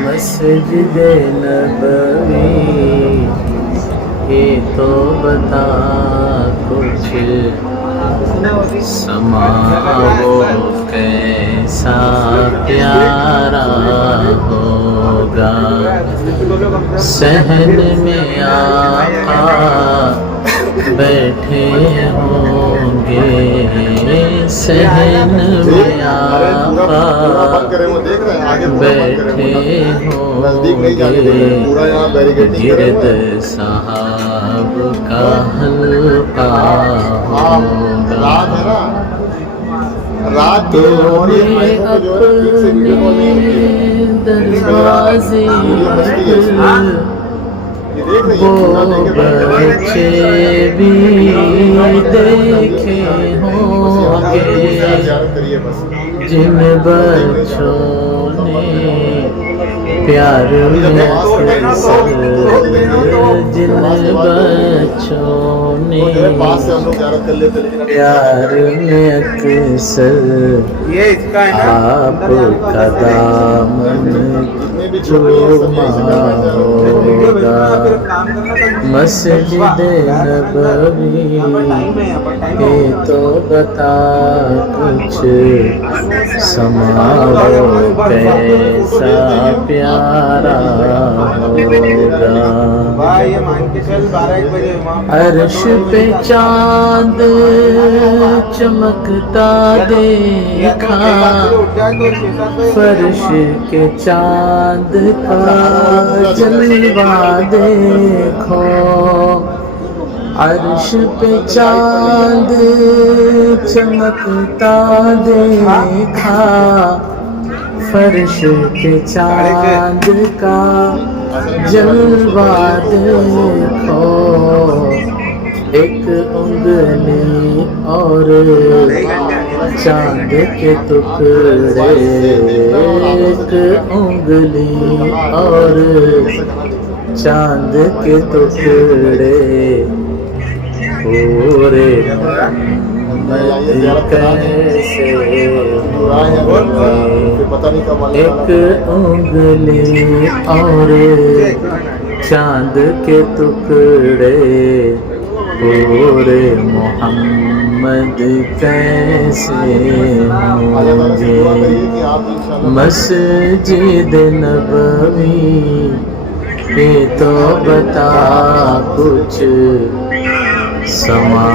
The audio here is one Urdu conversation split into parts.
مسجد نبوی یہ تو بتا کچھ سما وہ کیسا پیارا ہوگا صحن میں آقا بیٹھے ہوں گے صحن میں آقا بیٹھے ہوں گے گرد صحاب کا حلقہ ہوگا تو میں اپنے دروازے وہ بچے بھی دیکھے ہوں گے جن بچوں نے پیار میں اکثر جن بچوں نے پیار میں اکثر آپ کا دامن چوما ہوگا مسجد نبوی یہ تو بتا کچھ سما وہ کیسا پیارا ہوگا عرش پہ چاند چمکتا دیکھا فرش کے چاند کا جلوہ دیکھو عرش پہ چاند چمکتا دیکھا فرش پہ چاند کا جلوہ دیکھو ایک انگلی اور چاند کے ٹکڑے ایک انگلی اور چاند کے ٹکڑے پورے کیسے ایک انگلی اور چاند کے ٹکڑے پورے محمد کیسے ہوں گے مسجد نبوی یہ تو بتا کچھ سما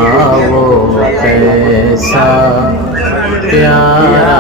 وہ کیسا پیارا